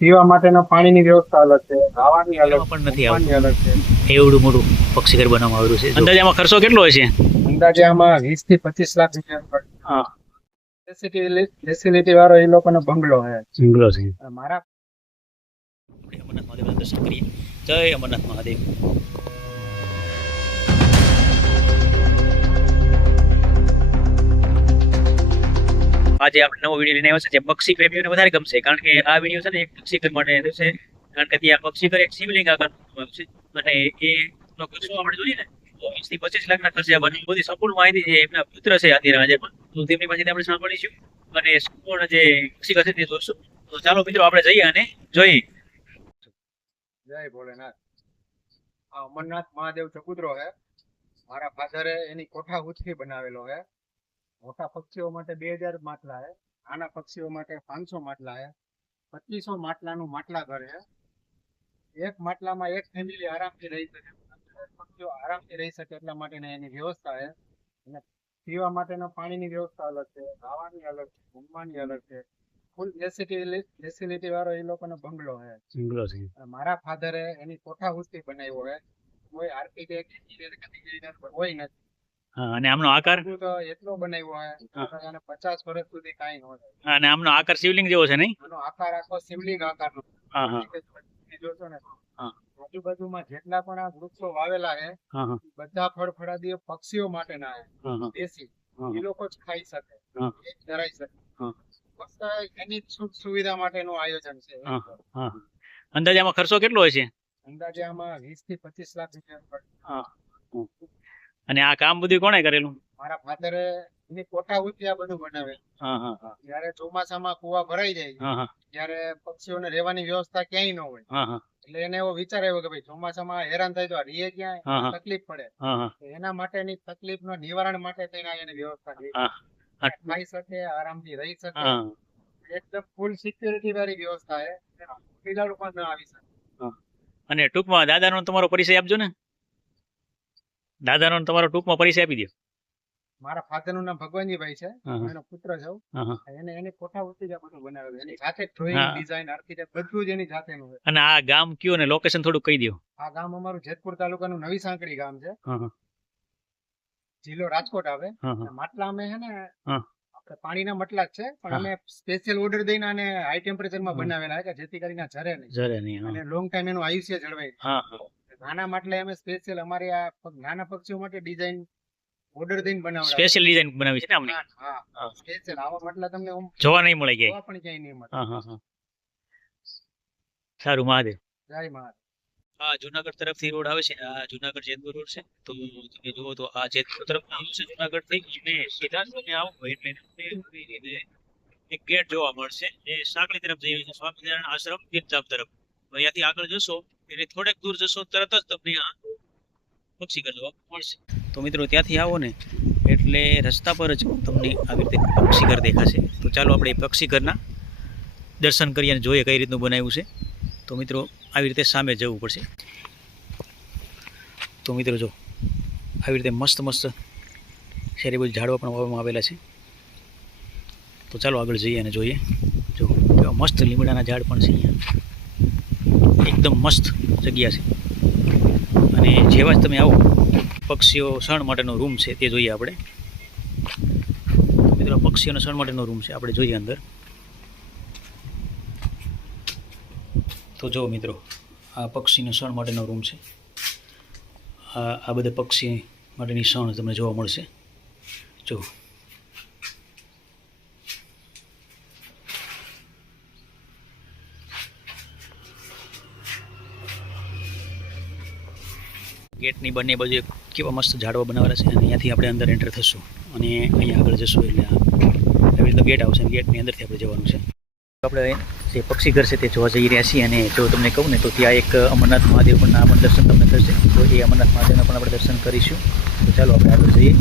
પીવા માટેના પાણીની વ્યવસ્થા અલગ છે ખાવાની અલગ પણ નથી આવવાની અલગ છે. એવડું મોટું પક્ષીઘર બનાવવામાં આવેલું છે અંદાજે આમાં ખર્ચો કેટલો હશે છે? અંદાજે આમાં વીસથી પચીસ લાખ રૂપિયા હા. ફેસિલિટી વાળો એ લોકોનો બંગલો છે. બંગલો છે. મારા અમરનાથ મહાદેવના દર્શન કરીએ જય અમરનાથ મહાદેવ. આજે આપણે નવો વીડિયો લઈને આવ્યો છે જે પક્ષી પ્રેમીઓને વધારે ગમશે. કારણ કે આ વીડિયો છે ને એક પક્ષીઘર માટે છે કારણ કે ત્યાં પક્ષીઘર એક શિવલિંગ આકારનું છે અને એ ખર્ચો આપણે જોઈએ ને વીસથી પચીસ લાખના ખર્ચે બની બધી સંપૂર્ણ માહિતી છે એમના પુત્ર છે આદિરાજે પણ. તો તેમની પાસેથી આપણે સાંભળીશું. અને સંપૂર્ણ જે પક્ષી હશે તે જોઈશું તો ચાલો મિત્રો, આપણે જઈએ અને જોઈએ. જય ભોલેનાથ. આ અમરનાથ મહાદેવ ચકુદરો હે મારા ફાધરે એની કોઠા ઉચકી બનાવેલો છે. મોટા પક્ષીઓ માટે બે હજાર માટલા છે નાના પક્ષીઓ માટે પાંચસો માટલા છે પચીસો માટલાનું માટલા ઘર છે એક માટલામાં એક ફેમિલી આરામથી રહી શકે. પક્ષીઓ આરામથી રહી શકે એટલા માટેની એની વ્યવસ્થા છે અને પીવા માટેના પાણીની વ્યવસ્થા અલગ છે ખાવાની અલગ છે ઘૂમવાની અલગ છે. ફૂલ ફેસિલિટી વાળો એ લોકોનો બંગલો છે બંગલો છે. મારા ફાધરે એની કોઠા ઉચકી બનાવ્યો છે કોઈ આર્કિટેક્ટ એન્જિનિયર કે designer કોઈ નથી. અને આમનો આકાર? તો એટલો બનાવ્યો છે પચાસ વર્ષ સુધી કઈ ન થાય અને આમનો આકાર શિવલિંગ જેવો છે નહીં? આનો આકાર આખો શિવલિંગ આકારનો. હા હા. જોશો ને. આજુબાજુમાં જેટલા પણ આ વૃક્ષો વાવેલા છે હા હા. બધા ફળફળાદીઓ પક્ષીઓ માટેના છે હા હા. દેશી. એ લોકો જ ખાઈ શકે. હા. ધરાઈ શકે. ફક્ત એની સુખ સુવિધા માટેનું આયોજન છે. હા. હા. હા. અંદાજે આમાં ખર્ચો કેટલો હોય છે? અંદાજે આમાં વીસથી પચીસ લાખ રૂપિયા અને આ કામ બધું કોણે કરેલું? મારા ફાધરની કોઠા ઉચકી બધું બનાવે. હા હા હા. જયારે ચોમાસામાં કુવા ભરાઈ જાય ત્યારે પક્ષીઓને રહેવાની વ્યવસ્થા ક્યાંય ન હોય. એટલે એને એવો વિચાર આવ્યો કે ભાઈ ચોમાસામાં હેરાન થાય તો રીએ ક્યાં તકલીફ પડે. એના માટેની તકલીફનો નિવારણ માટે થઈને એને વ્યવસ્થા કરી. શકે આરામથી રહી શકે. એકદમ ફૂલ સિક્યોરિટી વાળી વ્યવસ્થા છે. ન આવી શકે. અને ટૂંકમાં દાદાનો તમારો પરિચય આપજો ને. દાદાનો તમારો ટૂંકમાં પરિચય આપી દો. મારા ફાધરનું નામ ભગવાનજીભાઈ છે. એનો પુત્ર છું. એને એની કોઠા ઉચકી જ બધું બનાવેલું એની જાતે ડ્રોઈંગ ડિઝાઇન આર્કિટેક્ટ બધું જ એની જાતેનું છે અને આ ગામ કયું ને લોકેશન થોડું કહી દો. આ ગામ અમારું જેતપુર તાલુકાનું નવી સાંકડી ગામ છે. જિલ્લો રાજકોટ આવે. અને માટલા અમે છે ને આપણે પાણીના મટલા જ છે. પણ અમે સ્પેશિયલ ઓર્ડર દઈને આને હાઈ ટેમ્પરેચરમાં બનાવેલા છે કે જેથી કરીને નહીં. જરે નહીં અને લોંગ ટાઈમ એનું આયુષ્ય જળવાય નાના માટલા અમે સ્પેશિયલ અમારી આ નાના પક્ષીઓ માટે ડિઝાઇન ઓર્ડર દઈને બનાવડા સ્પેશિયલ ડિઝાઇન બનાવી છે ને અમને? હા હા. સ્પેશિયલ આવા માટલા તમને જોવા નહીં મળે ક્યાંય. જોવા પણ ક્યાંય નહીં મળે. હા હા હા. સારું મહાદેવ. જય મહાદેવ. આ જુનાગઢ તરફથી રોડ આવે છે આ જુનાગઢ જેતપુર રોડ છે. તો તમે જુઓ તો આ જેતપુર તરફ આવ્યું છે જુનાગઢ થઈ અને સીધા તમે આવો એટલે એક ગેટ જોવા મળશે. જે સાંકળી તરફ જઈ રહ્યું છે સ્વામિનારાયણ આશ્રમ તીર્થધામ તરફ. અહીંયાથી આગળ જશો એટલે થોડેક દૂર જશો તરત જ તમને આ પક્ષી જોવા મળશે. તો મિત્રો, ત્યાંથી આવો ને, એટલે રસ્તા પર જ તમને આવી રીતે પક્ષીઘર દેખાશે. તો ચાલો આપણે પક્ષી પક્ષીઘરના દર્શન કરીએ અને જોઈએ કઈ રીતનું બનાવ્યું છે. તો મિત્રો, આવી રીતે સામે જવું પડશે. તો મિત્રો, જો, આવી રીતે મસ્ત મસ્ત શેરી બધું ઝાડવા પણ વાવવામાં આવેલા છે. તો ચાલો આગળ જઈએ અને જોઈએ. જો મસ્ત લીમડાના ઝાડ પણ છે અહીંયા. એકદમ મસ્ત જગ્યા છે. અને જેવા જ તમે આવો, પક્ષીઓ શણ માટેનો રૂમ છે તે જોઈએ આપણે. મિત્રો, પક્ષીઓના શણ માટેનો રૂમ છે, આપણે જોઈએ અંદર. તો જો મિત્રો, આ પક્ષીના શણ માટેનો રૂમ છે. આ આ બધા પક્ષી માટેની શણ તમને જોવા મળશે. જો ગેટની બંને બાજુ કેવા મસ્ત ઝાડવા બનાવેલા છે અને અહીંયાથી આપણે અંદર એન્ટર થશું. અને અહીંયા આગળ જશું એટલે એવી રીતનો ગેટ આવશે અને ગેટની અંદરથી આપણે જવાનું છે. આપણે જે પક્ષી ઘર છે તે જોવા જઈ રહ્યા છીએ અને જો તમને કહું ને તો ત્યાં એક અમરનાથ મહાદેવ પણ નામ દર્શન તમને થશે. તો એ અમરનાથ મહાદેવના પણ આપણે દર્શન કરીશું. તો ચાલો આપણે આગળ જઈએ.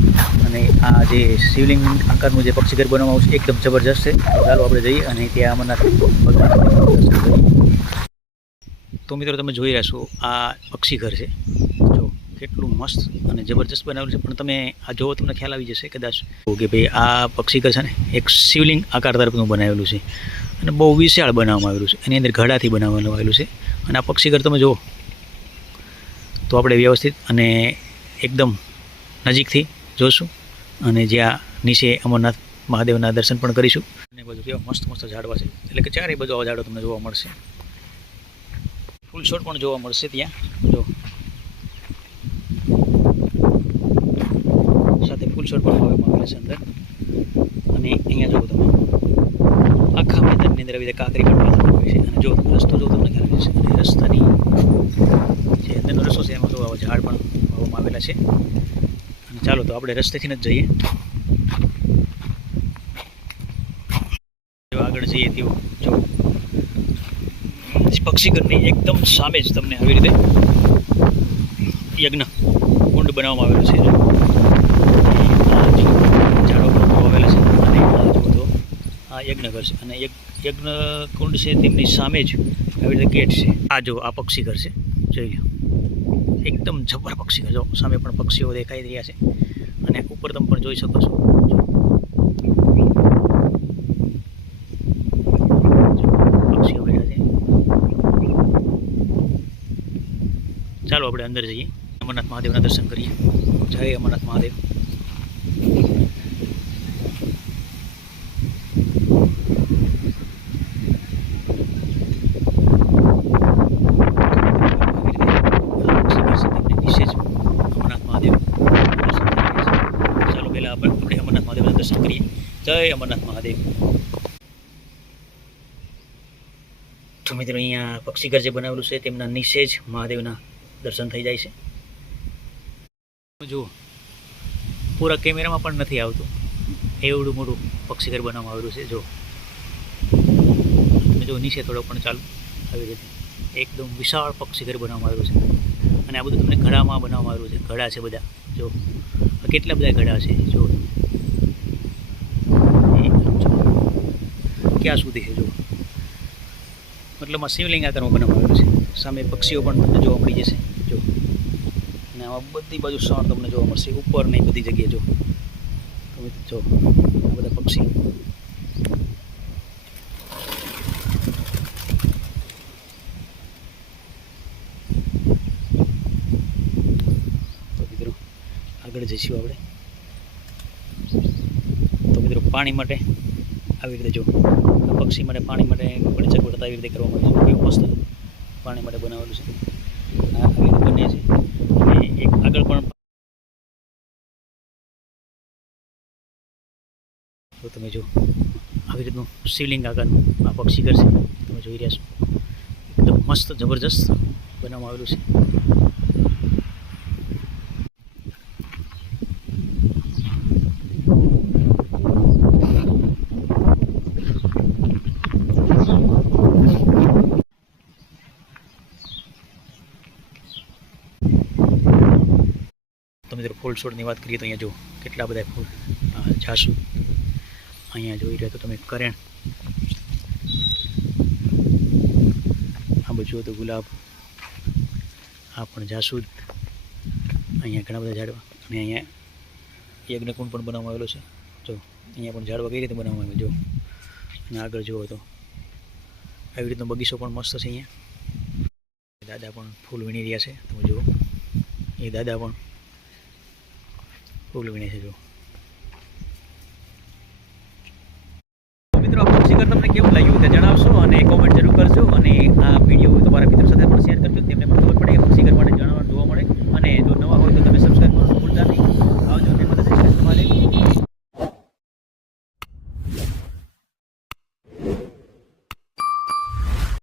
અને આ જે શિવલિંગ આકારનું જે પક્ષી ઘર બનાવવામાં આવ્યું છે, એકદમ જબરજસ્ત છે. ચાલો આપણે જઈએ અને ત્યાં અમરનાથ ભગવાન તો મિત્રો તમે જોઈ રહ્યા છો, આ પક્ષી ઘર છે. કેટલું મસ્ત અને જબરજસ્ત બનાવેલું છે. પણ તમે આ જોવો, તમને ખ્યાલ આવી જશે કદાચ. કે ભાઈ આ પક્ષીઘર છે ને, એક શિવલિંગ આકાર તરફનું બનાવેલું છે. અને બહુ વિશાળ બનાવવામાં આવેલું છે. એની અંદર ઘડાથી બનાવવામાં આવેલું છે. અને આ પક્ષીઘર તમે જુઓ. તો આપણે વ્યવસ્થિત અને એકદમ નજીકથી જોશું અને જ્યાં નીચે અમરનાથ મહાદેવના દર્શન પણ કરીશું. અને બધું કેવા મસ્ત મસ્ત ઝાડવા છે. એટલે કે ચારે બધું આવા ઝાડો તમને જોવા મળશે. ફૂલ છોડ પણ જોવા મળશે ત્યાં. જો સાથે ફૂલ છોડ પણ વાવવામાં આવેલા છે અંદર અને અહીંયા જુઓ તમે આખા મેદાનની અંદર આવી રીતે કાંકરી કાઢવામાં હોય છે. અને જો રસ્તો જો તમને ખ્યાલ છે અને રસ્તાની જે અંદરનો રસ્તો છે, એમાં તો આવા ઝાડ પણ વાવવામાં આવેલા છે. અને ચાલો તો આપણે રસ્તેથી જ જઈએ. જો આગળ જઈએ તેવું જો. પક્ષીઘરની એકદમ સામે જ તમને આવી રીતે યજ્ઞ કુંડ બનાવવામાં આવેલું છે જો આ જો ઝાડો પણ વાવેલા છે અને આ જુઓ તો આ યજ્ઞઘર છે. અને યજ્ઞ યજ્ઞ કુંડ છે તેમની સામે જ આવી રીતે ગેટ છે. આ જો આ પક્ષીઘર છે. જોઈ લો એકદમ જબર પક્ષી જો સામે પણ પક્ષીઓ દેખાઈ રહ્યા છે. અને ઉપર તમે પણ જોઈ શકો છો. પક્ષીઓ ચાલો આપણે અંદર જઈએ. અમરનાથ મહાદેવના દર્શન કરીએ. જય અમરનાથ મહાદેવ અમરનાથ મહાદેવ દર્શન કરી રહ્યા છે. ચાલો પહેલા આપણે આપણે અમરનાથ મહાદેવના દર્શન કરીએ. જય અમરનાથ મહાદેવ. તો મિત્રો અહીંયા પક્ષીઘર જે બનાવેલું છે, તેમના નીચે જ મહાદેવના દર્શન થઈ જાય છે. જુઓ, પૂરા કેમેરામાં પણ નથી આવતું. એવડું મોટું પક્ષીઘર બનાવવામાં આવેલું છે જો તમે જો નીચે થોડો પણ ચાલુ. આવી રીતે એકદમ વિશાળ પક્ષીઘર બનાવવામાં આવેલું છે. અને આ બધું તમને ઘડામાં બનાવવામાં આવેલું છે. ઘડા છે બધા. જો કેટલા બધા ઘડા છે જો એ જો. ક્યાં સુધી છે, જો? મતલબ આ શિવલિંગ આકારમાં બનાવવામાં આવેલું છે. સામે પક્ષીઓ પણ તમને જોવા મળી જશે, જો. અને આમાં બધી બાજુ શણ તમને જોવા મળશે, ઉપર ને બધી જગ્યાએ, જો. તમે જો, આ બધા પક્ષી. આગળ જઈશું આપણે. તો મિત્રો, પાણી માટે આવી રીતે જો. પક્ષી માટે પાણી માટે ઘણી ચગવડતા આવી રીતે કરવામાં આવી છે. એવું મસ્ત પાણી માટે બનાવેલું છે. આવી રીતે બને છે. અને એક આગળ પણ તો તમે જો આવી રીતનું શિવલિંગ આગળનું આ પક્ષીઘર છે. તમે જોઈ રહ્યા છો. એકદમ મસ્ત, જબરજસ્ત બનાવવામાં આવેલું છે. ફૂલ છોડની વાત કરીએ તો અહીંયા જો કેટલા બધા ફૂલ જાસુ અહીંયા જોઈ રહ્યા તો તમે, કરેણ. આ બધું તો ગુલાબ, આ પણ જાસૂદ, અહીંયા ઘણા બધા ઝાડવા, અને અહીંયા યજ્ઞકુંડ પણ બનાવવામાં આવેલો છે. જો, અહીંયા પણ ઝાડવા કઈ રીતે બનાવવામાં આવેલ? જો, અને આગળ જુઓ તો, આવી રીતનો બગીચો પણ મસ્ત છે અહીંયા. દાદા પણ ફૂલ વીણી રહ્યા છે. તમે જુઓ, એ દાદા પણ ફૂલ વીણે છે જો. મિત્રો, આ પક્ષીઘર તમને કેવું લાગ્યું તે જણાવશો અને કોમેન્ટ જરૂર કરજો. અને આ વીડિયો તમારા મિત્રો સાથે પણ શેર કરજો. તેમને પણ